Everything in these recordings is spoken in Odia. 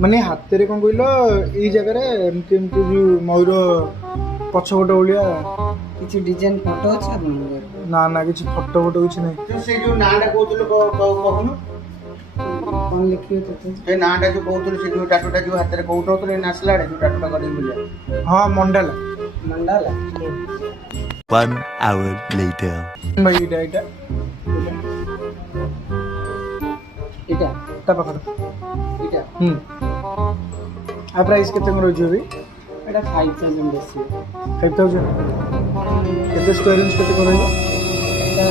माने हाथ रे कौन कहल ये जगह एमती एमती जो मयूर पछपट भाया किसी डिजाइन फोटो अच्छे आपन ना ना किसी फोटो फोटो किसी नहीं तो से जो नाटा कहतलो कहनु कौन लिखियो तो ए नाटा जो कहतलो से जो टाटूटा जो हाथ रे कहतलो ए नासला जो टाटूटा करी बोलिया हाँ मंडल मंडाला 1 hour later. भाई इटा इटा इटा ता पाखर इटा आ प्राइस केते को रही अभी एटा 5000 बेसी 5000 केते स्क्वायर इंच केते को रही एटा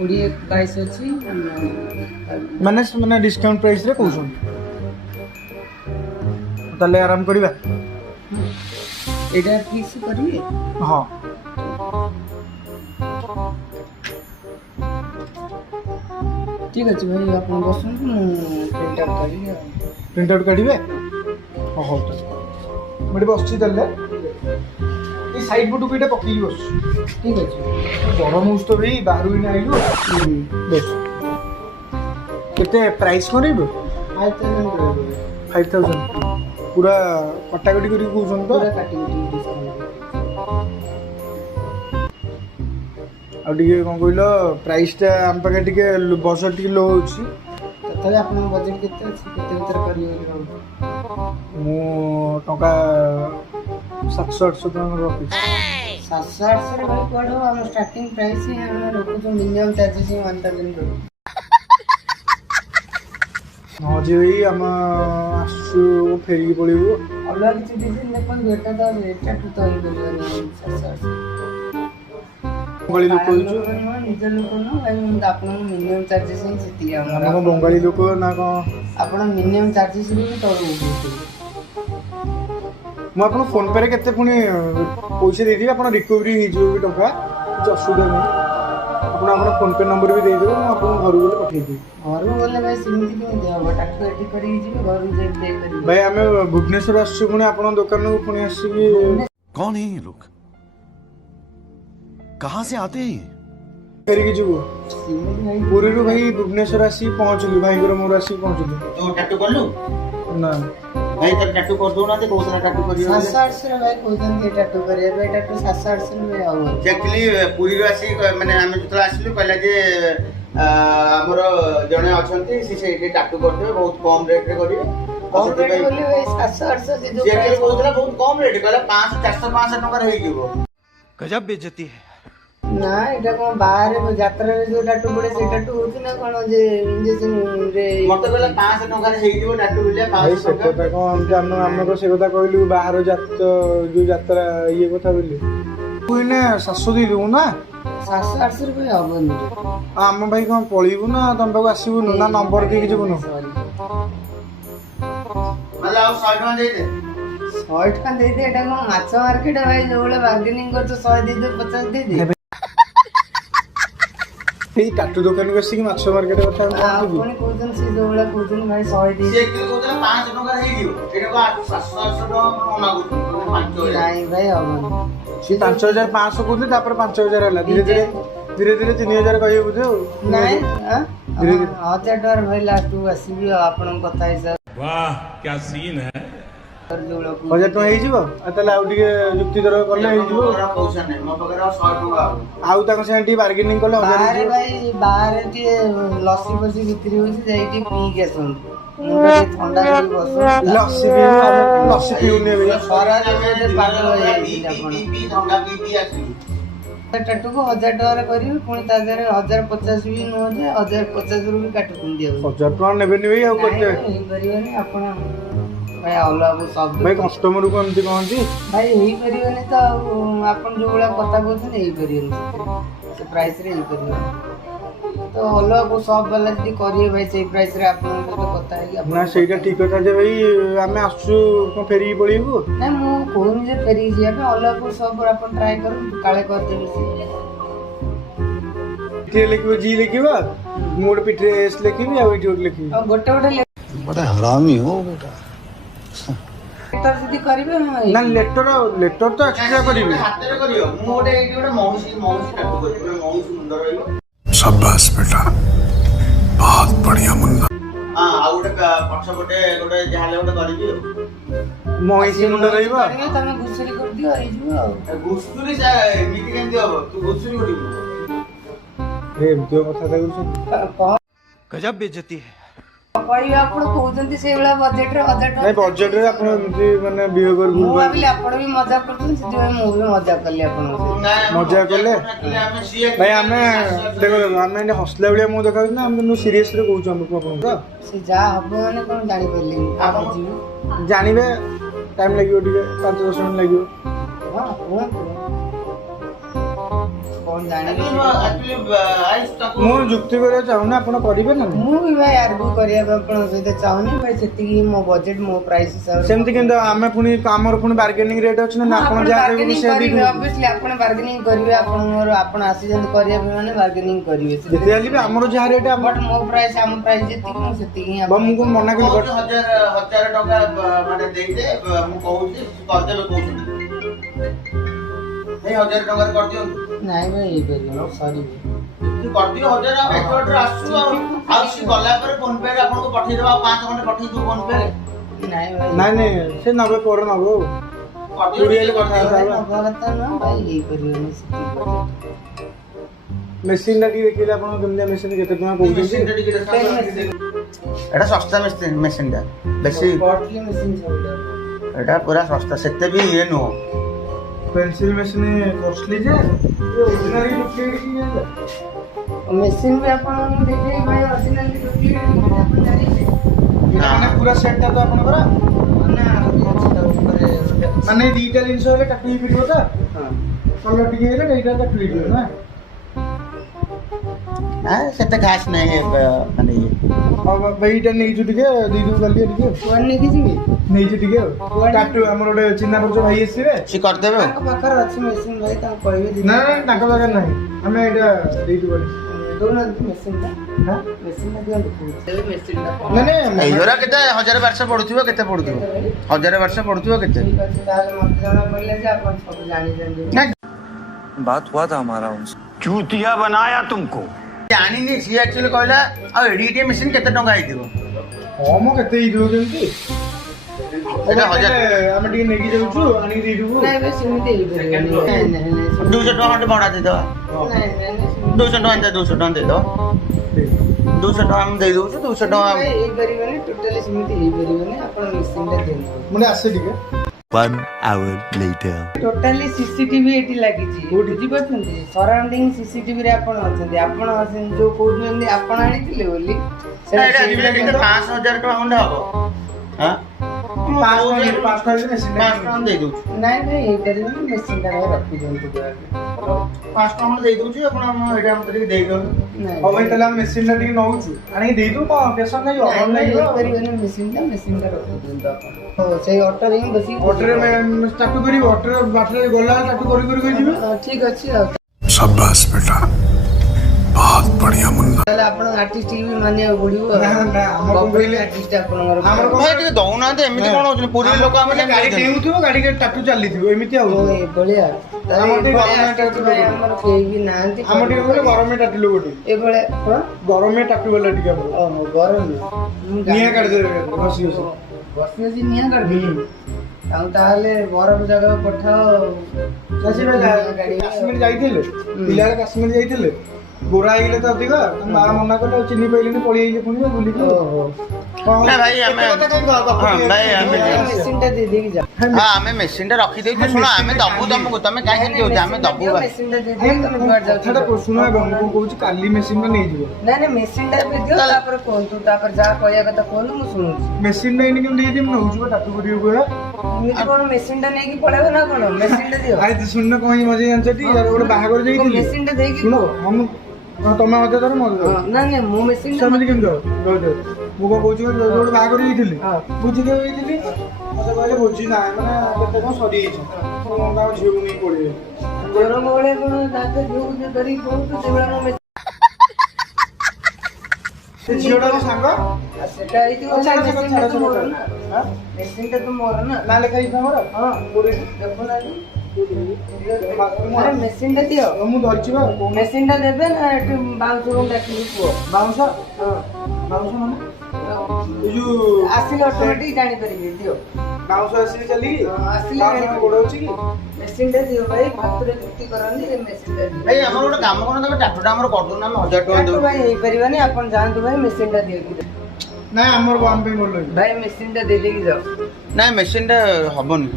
20 22 अछि माने माने डिस्काउंट प्राइस रे कहउछन ताले आराम करबा एटा फिक्स करिए हाँ ठीक अछि भाई आपन बसुन प्रिंट आउट करिए प्रिंट आउट काढिबे हो मडी बसछि ताले ए साइड फोटो पीटा पकी बस ठीक अछि गरम उस तो भाई बाहर ही आइलु बस केते प्राइस करिबो 5000 पूरा कटाकटी करी कहउछन तो पूरा काटी डिस्काउंट आ टिके कोन कहलो प्राइस ता हम पाके टिके बजट टिके लो होछि तथापि आपन बजेट केते अछि केते भीतर करियो मु टका 700 800 टका रखि 700 800 रे भाई पड़ो हम स्टार्टिंग प्राइस ही हम लोग जो मिनिमम चार्जेस ही 1000 हाँ जी भाई हम आसु फेरिकी पड़ू अलग किसी डिजाइन देखो बेटा तो रेट तो ही बोलियो 700 बंगाली लोक निज लोक न भाई आपन मिनिमम चार्जेस ही सेती हम हमर बंगाली लोक ना कौन आपन मिनिमम चार्जेस भी तळो मु आपन फोन पे रे केते पुनी पैसे दे दिबे आपन रिकवरी ही जो भी टका कुछ असुविधा नहीं आपन आपन फोन पे नंबर भी दे देबो मु आपन घर गले पठेई देबी घर बोले भाई सिमिति के देबो टाटू एडी करी जिबे घर जे दे करी भाई हमें भुवनेश्वर आसछु पुनी आपन दुकान को पुनी आसी कौन है ये लोग? कहाँ से आते हैं ये? फेरिकी जीवो सिमिति भाई पुरी रो भाई भुवनेश्वर आसी पहुंचली भाई गुरो मोर आसी पहुंचली तो टाटू करलु ना भाई तो टाटू कर दो ना ते कोसला टाटू करियो 700 800 रे भाई कोजन के टाटू करे भाई टाटू 700 800 में आउ एक्चुअली पुरी रो आसी माने हम जतला आसिलु कहला जे हमर जने अछंती से टाटू करते बहुत कम रेट रे करिवे कम रेट बोले भाई 700 800 से जो जे प्राइस कहला बहुत कम रेट कहला 500 400 500 टका रे हिजिबो गजब बेइज्जती है। ना एटा को बाहर यात्रा रे जो टाटू पड़े से टाटू होती ना कोन जे इंजेक्शन रे मते कहला 500 टका रे हिजिबो टाटू बिले भाई 500 से टका कथा कौन जान हम को से कथा कहलु बाहर जात जो यात्रा ये कथा बोली तू ने 700 दे दू ना 700 800 रुपए हबन आम भाई कौन पळीबु ना तुम पाक आसीबु ना नंबर दे के जीवनु मतलब और 100 टका दे दे 100 टका दे दे एटा को माछ मार्केट भाई जोले बार्गेनिंग कर तो 100 दे दे 50 दे दे এই টাটু দোকান को आसी माछ मार्केट कथा आपने कोजन से जोले कोजन भाई 100 दे से किलो कहला 500 टका रे हिजिबो एटा को 700 800 टका मना गुती 5000 नहीं भाई हबन सी 5500 कहते तापर 5000 हला धीरे धीरे 3000 कहियो बुझे नहीं धीरे धीरे 1000 डॉलर भाई लास्ट आसीबी आपन कथा हिसाब वाह क्या सीन है। कर जोले 1000 टका हेइ जिवो आ तले आउ टिके जुक्ति दर करले हेइ जिवो मोर पैसा नै मो पकरे 100 टका आउ ताको से टी बार्गेनिंग करले 1000 बाहर हेइ भाई बाहर टी लस्सी बसी बिक्री होची जाई टी पी के सुन मुंडा ठंडा करी बस लस्सी पिउ लस्सी पिउ ने भाई सारा जे पागल हो जाई पी थंडा पी आसी टाटू को 1000 टका करी पुणी ता देरे 1050 भी न जे 1050 रु भी काट तुम दियो 1000 टका नेबेनी भाई आउ करते करियोनी आपण भाई अल्लाह को सब भाई कस्टमर को एमती कहंती भाई हेई करियोनी तो आपण जो बड़ा कथा कहछन हेई करियोनी से प्राइस रे हेई करियोनी तो अल्लाह को सब वाला जदी करिए भाई से प्राइस रे आपण को तो कथा है कि ना सेटा ठीक कथा जे भाई आमे आसु को फेरी पड़ीबु नहीं मु कोन जे फेरी जिया पे अल्लाह को सब अपन ट्राई करू काले कर देबे टे लिखिबो जी लिखिबो मोड पिठरे एस लिखिबी आ वीडियो लिखिबी और गोटे गोटे बड़ा हरामी हो बेटा। लेटर जदी करिवे ना लेटर तो एक्स्ट्रा करिबी हाथ रे करियो मोडे एटी गोटे मौसी टाटू करियो मौसी सुंदर रहइबो शाबाश बेटा बहुत बढ़िया मुन्ना ହଁ ଆଉ ଗୋଟେ ପଛପଟେ ଗୋଟେ ଯାହାହେଲେ ଗୋଟେ କରିବି ଆଉ ମଇଁଷି ମୁଣ୍ଡ ରହିବ ତମେ ଘୁଷୁରୀ କରିଦିଅ ହେଇଯିବ ଆଉ। ଘୁଷୁରୀ ଏମିତି କେମିତି ହବ ତୁ ଘୁଷୁରୀ କରିବୁ ଏମିତି କଥା କହୁଛନ୍ତି। କଣ गजब बेइज्जती है। କହିବେ ଆପଣ କହୁଛନ୍ତି ସେଇଭଳିଆ ବଜେଟରେ 1000 ନାଇଁ ଟଙ୍କା ବଜେଟରେ ଆପଣ ଏମିତି ମାନେ ବିହେଭିୟର ମୁଁ ଭୁଲ ଭାବିଲି ଆପଣ ବି ମଜା କରୁଛନ୍ତି ସେଥିପାଇଁ ମୁଁ ବି ମଜା କଲି ଆପଣଙ୍କ ସହିତ। ମଜା କଲେ? ଭାଇ ଆମେ ଦେଖ ଆମେ ଏମିତି ହସିଲା ଭଳିଆ ମୁଁ ଦେଖାଉଛି ନା ଆମେ କିନ୍ତୁ ସିରିୟସଲି କହୁଛୁ ଆମକୁ ଆପଣଙ୍କୁ ସେ ଯାହା ହବ ମାନେ କଣ ଜାଣିପାରିଲିନି ଆପଣ ଯିବେ ଜାଣିବେ ଟାଇମ୍ ଲାଗିବ ଟିକେ 5-10 ମିନିଟ୍ ଲାଗିବ। ହଁ କୁହନ୍ତୁ କଣ ଜାଣିବେ ମୁଁ ଯୁକ୍ତି କରିବାକୁ ଚାହୁଁନି ଆପଣ କରିବେ ନା ନାହିଁ? ମୁଁ ବି ଭାଇ ଆର୍ଗ୍ୟୁ କରିବାକୁ ଆପଣଙ୍କ ସହିତ ଚାହୁଁନି ଭାଇ ସେତିକି ମୋ ବଜେଟ ମୋ ପ୍ରାଇସ୍ ହିସାବରେ ସେମିତି କିନ୍ତୁ ଆମେ ପୁଣି ଆମର ପୁଣି ବାର୍ଗେନିଂ ରେଟ୍ ଅଛି ନା ଆପଣ ଯାହା କହିବେ ବାର୍ଗେନିଂ ସେ କରିବେ ଅବଭିୟସଲି ଆପଣ ବାର୍ଗେନିଂ କରିବେ ଆପଣଙ୍କର ଆପଣ ଆସିଛନ୍ତି କରିବା ପାଇଁ ମାନେ ବାର୍ଗେନିଂ କରିବେ ଯେତେ ହେଲେ ବି ଆମର ଯାହା ରେଟ୍ ଆମ ବଟ୍ ମୋ ପ୍ରାଇସ୍ ଆମ ପ୍ରାଇସ୍ ଯେତିକି ମୁଁ ସେତିକି ହିଁ ମୁଁ କଣ ମନା କଲି କହୁଛି 1000 ଟଙ୍କା ମାନେ ଦେଇଦେ ମୁଁ କହୁଛି କରିଦେବେ କହୁଛନ୍ତି ସେଇ 1000 ଟଙ୍କାରେ କରିଦିଅନ୍ତୁ ନାଇଁ ଭାଇ ହେଇପାରିବ ସରି ତୁ କରିଦିଅ 1000 ଆମେ ଏତେ ବାଟରେ ଆସୁଛୁ ଆଉ ସେ ଗଲା ପରେ ଫୋନ ପେ ରେ ଆପଣଙ୍କୁ ପଠେଇଦେବା ଆଉ 5 ଖଣ୍ଡେ ପଠେଇଦେବୁ ଫୋନ ପେ ରେ ନାଇଁ ଭାଇ ନାଇଁ ସେ ନବେ ପରେ ନବ ଆଉ ଚୁରି ହେଲେ କଥା ନବା କଥା ନୁହଁ ଭାଇ ହେଇପାରିବନି ସେତିକି ମେସିନ୍ ଟା ଟିକେ ଦେଖିଲେ ଆପଣ କେମିତିଆ ମେସିନ୍ କେତେ ଟଙ୍କା କହୁଛନ୍ତି ଏଟା ଶସ୍ତା ମେସିନ୍ ଟା ବେଶୀ କଟଲି ମେସିନ୍ ସବୁଟା ଏଟା ପୁରା ଶସ୍ତା ସେତେ ବି ଇଏ ନୁହଁ पेंसिल मशीन कॉस्टली जे ओरिजिनल डुप्लीकेट की है ମେସିନ୍ ବି ଆପଣଙ୍କୁ ଦେଖେଇ ଭାଇ ଅରିଜିନାଲ ଡୁପ୍ଲିକେଟ ଆପଣ ଜାଣିବେ माने पूरा सेट ता तो आपनकर ନା ଅଛି ତା ଉପରେ ଗୋଟେ माने दीटा जिंस हेले काटि पिडिबो ता ହଁ कलर टिके हेले एटा काटि पिडिबो ना ସେତେ ଖାସ୍ ନାହିଁ ମାନେ ଇଏ अब बेइटा नै छु टिके दी दु गली टिके କୁଆଡ଼େ ନେଇକି ଯିବେ नै छु टिके टाटू हमर ओडे चिन्ना परछ भाई आसीबे ସେ କରିଦେବେ ତାଙ୍କ ପାଖରେ ଅଛି ମେସିନ୍ ଭାଇ ତାଙ୍କୁ କହିବେ ना ना ताका लगा नाही हमें एटा दे दु गली ଦଉନାହାନ୍ତି ମେସିନ୍ଟା हां ମେସିନ୍ଟା ଦିଅନ୍ତୁ ତେବେ ମେସିନ୍ଟା ना ना ଏଇଗୁରା କେତେ 1000 ବର୍ଷ ପଡୁଥିବ କେତେ ପଡୁଥିବ 1000 ବର୍ଷ ପଡୁଥିବ କେତେ ଠିକ୍ ଅଛି ତାହେଲେ ମୋତେ ଜଣା ପଡ଼ିଲା ଯେ ଆପଣ ସବୁ ଜାଣିଛନ୍ତି बात हुआ था हमारा उनसे। चूतिया बनाया तुमको। ଜାଣିନି ସିଏ ଆକ୍ଚୁଆଲି କହିଲା ଆଉ ଏଡିଟେ ମେସିନ୍ କେତେ ଟଙ୍କା ହେଇଥିବ ହଁ ମୁଁ କେତେ ଇ ଦଉଛନ୍ତି ଏଟା 1000 ଆମେ ଟିକେ ନେଇକି ଯାଉଛୁ ଆଣିକି ଦେଇ ଦବୁ ନାଇଁ ଭାଇ ସେମିତି ହେଇପାରିବନି ନାଇଁ ନାଇଁ ନାଇଁ 200 ଟଙ୍କା ଖଣ୍ଡେ ଭଡ଼ା ଦେଇଦବା ନାଇଁ ନାଇଁ 200 ଟଙ୍କା ଦେଇଦବା 200 ଟଙ୍କା ଆମେ ଦେଇ ଦଉଛୁ 200 ଟଙ୍କା ହେଇପାରିବନି ଟୋଟାଲି ସେମିତି ହେଇପାରିବନି ଆପଣ ମେସିନ୍ଟା ଦିଅନ୍ତୁ ମାନେ ଆସେ ଟିକେ 1 hour later. ଟୋଟାଲି ସିସିଟିଭି ଏଠି ଲାଗିଛି ବୁଝିପାରୁଛନ୍ତି ସରାଉଣ୍ଡିଂ ସିସିଟିଭିରେ ଆପଣ ଅଛନ୍ତି ଆପଣ ଯୋଉ କହୁଛନ୍ତି ଆପଣ ଆଣିଥିଲେ ବୋଲି ଏଇଟା ଆଜିକାଲି କେତେ 5,000 ଟଙ୍କା ଖଣ୍ଡେ ହବ ହଁ 5 ଟଙ୍କା ଦେଇ ଦଉଛୁ ନାଇଁ ଭାଇ ହେଇପାରିବନି ମେସିନ୍ଟା ଭାଇ ରଖିଦିଅନ୍ତୁ 5 ଟଙ୍କା ଖଣ୍ଡେ ଦେଇ ଦଉଛି ଆପଣ ଏଇଟା ମତେ ଟିକେ ଦେଇ ଦିଅନ୍ତୁ ହଉ ଭାଇ ତାହେଲେ ଆମେ ମେସିନ୍ ଟା ଟିକେ ନଉଛୁ ଆଣିକି ଦେଇ ଦବୁ କଣ ଟେନସନ ନାହିଁ ଅର୍ଡର ଲାଗିବ ହେଇପାରିବନି ମେସିନ୍ଟା ରଖିଦିଅନ୍ତୁ ଆପଣ ହଉ ସେଇ ଅଟୋରେ ହିଁ ବସିକି ଅଟୋରେ ଟାଟୁ କରିବ ଅଟୋରେ ବାଟରେ ଗଲା ଟାଟୁ କରି ଯିବେ ଠିକ ଅଛି ଆଉ शाबाश बेटा, बहुत बढ़िया मुन्ना। ତାହେଲେ ଆପଣ ଆର୍ଟିଷ୍ଟ ବି ମାନିବାକୁ ପଡିବ ନା, ନା, ଆମର କଣ କହିଲେ? ଆର୍ଟିଷ୍ଟ ଆପଣଙ୍କର ଆମର କଣ ଭାଇ ଟିକେ ଦଉନାହାନ୍ତି ଏମିତି କଣ ହଉଛନ୍ତି ପୁରୀ ଲୋକ ଆମେ ଗାଡି ଡେଉଁଥିବ ଗାଡି ଟାଟୁ ଚାଲିଥିବ ଏମିତି ଆଉ ଏଭଳିଆ ଆମର ଟିକେ ଗରମ ଟାଟୁ ଆମର କେହି ବି ନାହାନ୍ତି ଆମର ଟିକେ କହିଲେ ଗରମେ ଟାଟୁ ଗୋଟେ ଏଭଳିଆ କଣ ଗରମେ ଟାଟୁ ବାଲା ଟିକେ ଆମର ଓହୋ ଗରମ ନିଆଁ କାଢିଦେବେ ବସି ବସି ବସି ବସି ନିଆଁ କାଢିଦେବି ଆଉ ତାହେଲେ ବରଫ ଜାଗାକୁ ପଠାଅ କାଶ୍ମୀର ଯାଇଥିଲେ ପିଲାବେଳେ କାଶ୍ମୀର ଯାଇଥିଲେ ଗୋରା ହେଇଗଲେ ତ ଅଧିକ ମା ମନା କଲେ ଚିହ୍ନି ପାଇଲେନି ପଳେଇଲେ ପୁଣି ବୁଲିକି ନା ଭାଇ ଆମେ ହଁ ଭାଇ ଆମେ ମେସିନ୍ଟା ଦେଇଦେଇକି ଯାଅ ହଁ ଆମେ ମେସିନ୍ ଟା ରଖିଦେଇଛୁ ଶୁଣ ଆମେ ଦବୁ ତମକୁ ତମେ କାହିଁକି ଦଉଛ ଆମେ ଦବୁ ଭାଇ ମେସିନ୍ଟା ଦେଇଦେଇ ତମେ ଯୁଆଡେ ଯାଉଛ କଥାଟା ଶୁଣ ମୁଁ କହୁଛି କାଲି ମେସିନ୍ ଟା ନେଇଯିବ ନାଇଁ ନାଇଁ ମେସିନ୍ଟା ଏବେ ଦିଅ ତାପରେ କୁହନ୍ତୁ ତାପରେ ଯାହା କହିବା କଥା କୁହନ୍ତୁ ମୁଁ ଶୁଣୁଛି ମେସିନ୍ ଟା ଏଇନେ କେମିତି ଦେଇଦେବି ନଉଛି ବା ଟାଟୁ କରିବାକୁ ହେଲା ଏମିତି କଣ ମେସିନ୍ଟା ନେଇକି ପଳେଇବ ନା କଣ ମେସିନ୍ଟା ଦିଅ ଆରେ ଶୁଣ କଣ ମଜା ଜାଣିଛଟି ଗୋଟେ ବାହାଘର ଯାଇଥିଲି ମେସିନ୍ଟା ଦେଇକି ଶୁଣ ତମେ ମଜା ଧର ମଜା ଧର ନାଇଁ ନାଇଁ ମୁଁ ମେସିନ୍ଟା ସେମିତି କେମିତି ହବ ମୁଁ କଣ କହୁଛି ଗୋଟେ ବାହାଘର ଯାଇଥିଲି ହଁ। ବୁଝି ଦେଇ ଯାଇଥିଲି ମତେ କହିଲେ ଭୋଜି ନାହିଁ ମାନେ କେତେ କଣ ସରିଯାଇଛି ମଙ୍ଗା ଝିଅକୁ ନେଇ ପଳେଇବେ ଗରମ ଭଳିଆ କଣ ତାକୁ ଯୋଉ ଧରିକି କହୁଛୁ ସେଭଳିଆ ମୋ ସେ ଝିଅଟା ମୋ ସାଙ୍ଗ ସେଟା ହେଇଥିବ ମେସିନ୍ଟା ତ ମୋର ନା ମେସିନ୍ଟା ତ ମୋର ନା ନା ଲେଖା ହେଇଛି ତମର ହଁ କୋଉଠି ଦେଖୁନାହାନ୍ତି ଆରେ ମେସିନ୍ଟା ଦିଅ ମୁଁ ଧରିଛି ବା ମେସିନ୍ଟା ଦେବେ ନା ଏଠି ବାଉଁଶ ଡାକିକି କୁହ ବାଉଁଶ ହଁ ବାଉଁଶ ମାନେ ଏ ଯୋଉ ଆସିଲେ ଅଟୋମେଟିକ ଜାଣିପାରିବେ ଦିଅ ମାଉସ ଆସିଲେ ଚାଲିକି ଆସିଲେ ମାଉସ ଗୋଡ଼ ଅଛି କି ମେସିନଟା ଦିଅ ଭାଇ ଭାତରେ ଯୁକ୍ତି କରନ୍ତି ଏ ମେସିନଟା ଦିଅ ଭାଇ ଆମର ଗୋଟେ କାମ କରନ୍ତୁ ତମେ ଟାଟୁଟା ଆମର କରିଦଉନ ଆମେ 1000 ଟଙ୍କା ଟାଟୁ ଦେବୁ ଭାଇ ହେଇପାରିବନି ଆପଣ ଯାଆନ୍ତୁ ଭାଇ ମେସିନଟା ଦିଅନ୍ତୁ ନାଇଁ ଆମର ୱାନ୍ ପାଇଁ ଭଲ ଲାଗିବ ଭାଇ ମେସିନଟା ଦେଇଦେଇକି ଯାଅ ନାଇଁ ମେସିନଟା ହବନି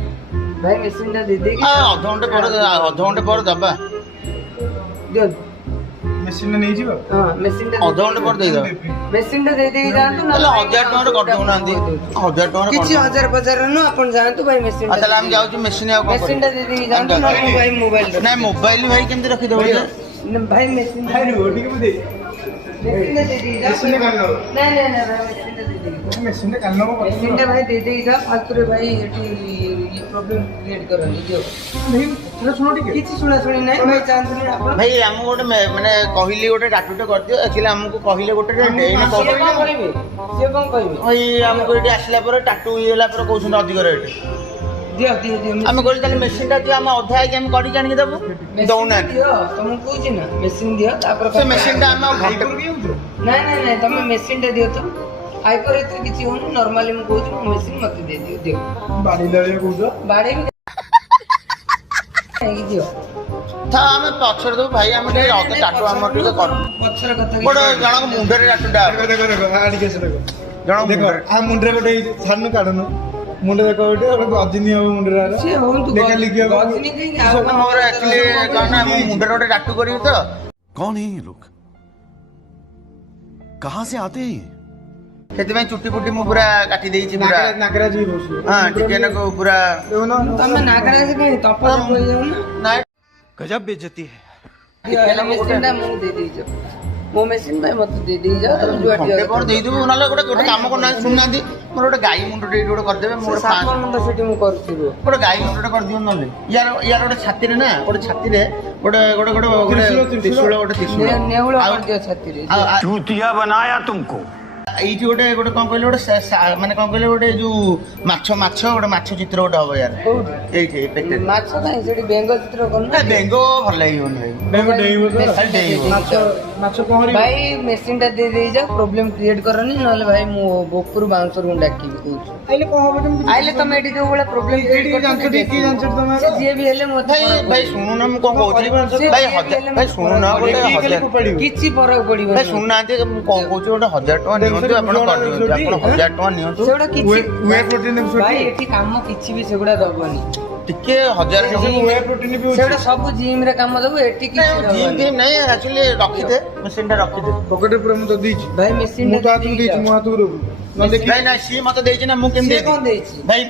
ଭାଇ ମେସିନଟା ଦେଇଦେଇକି ଅଧଘଣ୍ଟେ ପରେ ଦବା ଦିଅନ୍ତୁ ମେସିନ୍ଟା ନେଇଯିବ ହଁ ମେସିନଟା ଅଧଘଣ୍ଟେ ପରେ ଦେଇଦବା ମେସିନଟା ଦେଇଦେଇକି ଯାଆନ୍ତୁ ତାହେଲେ 1000 ଟଙ୍କାରେ କରିଦଉନାହାନ୍ତି 1000 ଟଙ୍କାରେ କିଛି ହଜାର ବଜାର ନୁହଁ ଆପଣ ଯାଆନ୍ତୁ ଭାଇ ମେସିନଟା ତାହେଲେ ଆମେ ଯାଉଛୁ ମେସିନ ଆଉ କଣ ମେସିନଟା ଦେଇଦେଇକି ଯାଆନ୍ତୁ ନହେଲେ ମୁଁ ଭାଇ ମୋବାଇଲ ନାଇଁ ମୋବାଇଲ ଭାଇ କେମିତି ରଖିଦେବ ଯେ ଭାଇ ମେସିନ ଭାଇ ରୁହ ଟିକେ ମୁଁ ଦେଇ ମେସିନଟା ଦେଇଦେଇକି ଯାଅ ମେସିନ୍ଟା କାଲି ନେବ ନାଇଁ ନାଇଁ ନାଇଁ ଭାଇ ମେସିନଟା ଦେଇଦେଇକି ମେସିନ୍ଟା କାଲି ନେବ ମେସିନଟା ଭାଇ ଦେଇଦେଇକି ଯାଅ ଫାଲତୁରେ ଭାଇ ଏଠି ପ୍ରୋବ୍ଲେମ କ୍ରିଏଟ କରନି ଦିଅ ଶୁଣ ଟିକେ କିଛି ଶୁଣାଶୁଣି ନାହିଁ ଭାଇ ଚାହାନ୍ତୁନି ଆପଣ ଭାଇ ଆମକୁ ଗୋଟେ ମାନେ କହିଲି ଗୋଟେ ଟାଟୁଟେ କରିଦିଅ ଆକ୍ଚୁଆଲି ଆମକୁ କହିଲେ ଗୋଟେ ରେଟ୍ ଏଇନେ ସିଏ କଣ କହିବେ ସିଏ କଣ କହିବେ ଭାଇ ଆମକୁ ଏଠି ଆସିଲା ପରେ ଟାଟୁ ଇଏ ହେଲା ପରେ କହୁଛନ୍ତି ଅଧିକ ରେଟ୍ ଦିଅ ଦିଅ ଦିଅ ଆମେ କହିଲୁ ତାହେଲେ ମେସିନଟା ଦିଅ ଆମେ ଅଧା ହେଇକି ଆମେ କରିକି ଆଣିକି ଦେବୁ ଦଉନାହାନ୍ତି ଦିଅ ତମକୁ କହୁଛି ନା ମେସିନ ଦିଅ ତାପରେ ସେ ମେସିନଟା ଆମେ ଆଉ ଘଣ୍ଟେ ନାଇଁ ନାଇଁ ନାଇଁ ତମେ ମେସିନଟା ଦିଅ ତ ହାଇପର ଏଥିରେ କିଛି ହଉନି ନର୍ମାଲି ମୁଁ କହୁଛି ମୋ ମେସିନ ମତେ ଦେଇଦିଅ ଦିଅ ବାଡ଼ିଲା ଭଳିଆ କହୁଛ ବାଡ଼େଇବି କାହିଁକି ଦିଅ ଥା ଆମେ ପଛରେ ଦେବୁ ଭାଇ ଆମେ ଟିକେ ଅଧା ଟାଟୁ ଆମର ଟିକେ କରୁ ପଛର କଥା ଗୋଟେ ଜଣଙ୍କ ମୁଣ୍ଡରେ ଟାଟୁଟା ଦେଖ ଦେଖ ଆଣିକି ଆସ ଦେଖ ଜଣଙ୍କ ଦେଖ ମୁଣ୍ଡରେ ଆ ମୁଣ୍ଡରେ ଗୋଟେ ଛାଡୁନ କାଢୁନ ମୁଣ୍ଡ ଦେଖ ଗୋଟେ ଗଜିନି ହବ ମୁଣ୍ଡରେ ଆର ସିଏ ହୁଅନ୍ତୁ ଦେଖା ଲିଖିବା ଗଜନି କାହିଁକି ଆଉ କଣ ମୋର ଆକ୍ଚୁଆଲି କଣ ନା ମୋ ମୁଣ୍ଡରେ ଗୋଟେ ଟାଟୁ କରିବି ତ कौन है ये लोग कहां से आते हैं ये? ସେଥିପାଇଁ ଚୁଟି ଫୁଟି ମୁଁ ପୁରା କାଟି ଦେଇଛି ପୁରା ନାଗରାଜ ବି ବସିବ ହଁ ଟିକେ ନାକୁ ପୁରା ଦେଖୁନ ତମେ ନାଗରାଜ କାହିଁ ତପ କହିଯାଉ ନା ନାଇଁ गजब बेइज्जती है ମେସିନଟା ମୁଁ ଦେଇଦେଇଛ ମୋ ମେସିନ ଭାଇ ମତେ ଦେଇଦେଇଛ ତମେ ଯୁଆଡେ ଘଣ୍ଟେ ଯିବା ପରେ ଦେଇଦେବୁ ନହେଲେ ଗୋଟେ କାମ କରୁନାହାନ୍ତି ଶୁଣୁନାହାନ୍ତି ମୋର ଗୋଟେ ଗାଈ ମୁଣ୍ଡଟେ ଏଇଠି ଗୋଟେ କରିଦେବେ ମୋର ସାପ ମୁଣ୍ଡ ସେଠି ମୁଁ କରୁଛି ରୁହ। ଗୋଟେ ଗାଈ ମୁଣ୍ଡଟେ କରିଦିଅ ନହେଲେ ୟାର ଗୋଟେ ଛାତିରେ ନା ଗୋଟେ ଛାତିରେ ଗୋଟେ ଗୋଟେ ଗୋଟେ ଗୋଟେ ତ୍ରିଶୂଳ ଗୋଟେ ତ୍ରିଶୂଳ ନେଉଳ ଆଉ କରିଦିଅ ଛାତିରେ ଆଉ चूतिया बनाया तुमको ଏଇଠି ଗୋଟେ ଗୋଟେ କଣ କହିଲେ ଗୋଟେ ମାନେ କଣ କହିଲେ ଗୋଟେ ଯୋଉ ମାଛ ଗୋଟେ ମାଛ ଚିତ୍ର ଗୋଟେ ହବ ୟାର କୋଉଠି ଏଇଠି ଏଇ ପେଟରେ ମାଛ କାହିଁ ସେଠି ବେଙ୍ଗ ଚିତ୍ର କରୁନ ନା ବେଙ୍ଗ ଭଲ ଲାଗିବନି ଭାଇ ବେଙ୍ଗ ଡେଇବ ତ ଖାଲି ଡେଇଁବ। ମାଛ ମାଛ ପହଁରିବ ଭାଇ ମେସିନଟା ଦେଇଦେଇଛ ପ୍ରୋବ୍ଲେମ କ୍ରିଏଟ କରନି ନହେଲେ ଭାଇ ମୁଁ ଉପରୁ ବାଉନ୍ସର ମୁଁ ଡାକିବି କହୁଛି ଆଇଲେ କଣ ହବ କେମିତି ଆଇଲେ ତମେ ଏଠି ଯୋଉ ଭଳିଆ ପ୍ରୋବ୍ଲେମ ଏଇଠି ଜାଣିଛ ଟିକେ କି ଜାଣିଛ ତମେ ସେ ଯିଏ ବି ହେଲେ ମତେ ଭାଇ ଭାଇ ଶୁଣୁନ ମୁଁ କଣ କହୁଛି ସେ ଭାଇ ଯିଏ ବି ହେଲେ ଭାଇ ଶୁଣୁନ ଗୋଟେ ଖାଲି 1000 ଫୋପାଡ଼ିବ କିଛି ଫରକ ଭାଇ ପଡିବନି ଶୁଣୁନାହାନ୍ତି ମୁଁ କଣ କହୁଛି ଗୋଟେ 1000 ଟଙ୍କା ନିଅନ୍ତୁ ଆପଣ କରିଦିଅନ୍ତୁ ଆପଣ 1000 ଟଙ୍କା ନିଅନ୍ତୁ ସେଗୁଡା କିଛି ୱେ ପ୍ରୋଟିନ ଭାଇ ଏଠି କାମ କିଛି ବି ସେଗୁଡା ଦବନି ଟିକେ 1000 ଟଙ୍କା ୱେ ପ୍ରୋଟିନ ବି ସେଗୁଡା ସବୁ ଜିମ୍ ରେ କାମ ଦବ ଏଠି କିଛି ଜିମ୍ ଦବନି ଫିମ୍ ନାହିଁ ଆକ୍ଚୁଆଲି ରଖିଦେ ମେସିନଟା ରଖିଦେ ପକେଟରେ ପୁରା ମୁଁ ତ ଦେଇଛି ଭାଇ ମେସିନ ମୁଁ ତ ହାତକୁ ଦେଇଛି ମୋ ହାତକୁ ଦେବୁ ନହେଲେ ଦେଖି ଭାଇ ନା ସିଏ ମତେ ଦେଇଛି ନା ମୁଁ କେମିତି ସିଏ କଣ ଦେଇଛି ଭାଇ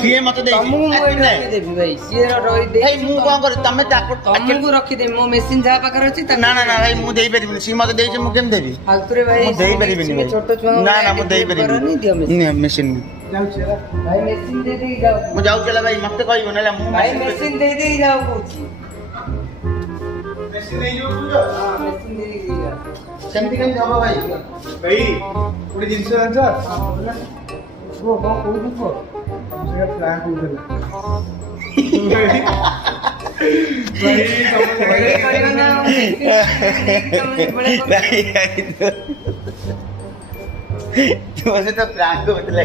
ସିଏ ମତେ ଦେଇଛି ତମକୁ ମୁଁ ଏଠି ନାଇଁ। ରଖିଦେବି ଭାଇ ସିଏ ରହି ଭାଇ ମୁଁ କଣ କରିବି ତମେ ତାକୁ ତମକୁ ରଖିଦେବି ମୋ ମେସିନ ଯାହା ପାଖରେ ଅଛି ତା ନା ନା ନା ଭାଇ ମୁଁ ଦେଇପାରିବିନି ସିଏ ମତେ ଦେଇଛି ମୁଁ କେମିତି ଦେବି ଫାଲତୁରେ ଭାଇ ମୁଁ ଦେଇପାରିବିନି ଭାଇ ଛୋଟ ଛୁଆ ନା ନା ମୁଁ ଦେଇପାରିବିନି ଦିଅ ମେସିନ ମେସିନ ଯାଉଛି ହେଲା ଭାଇ ମେସିନ ଦେଇ ଦେଇକି ଯାଉ ମୁଁ ଯାଉଛି ହେଲା ଭାଇ ମତେ କହିବ ନହେଲେ ମୁଁ ଭାଇ ମେସିନ ଦେଇ ଦେଇକି ଯାଉ କହୁଛି ମେସିନ୍ ନେଇଯିବ କହୁଛ ହଁ ମେସିନ ଦେଇ ଦେଇକି ଯାଉ ସେମିତି କେମିତି ହବ ଭାଇ ଭାଇ ଗୋଟେ ଜିନିଷ ଜାଣିଛ କୁହ କଣ କହୁଛୁ କୁହ ସେଟା ପ୍ଲାନ୍ କହୁଥିଲା ଭାଇ ଭାଇ କରିବ ନା ଆଉ machine ତମେ ଏଭଳିଆ କରୁଛ। ତୁ ସହିତ ପ୍ରାଙ୍କ କରୁଥିଲା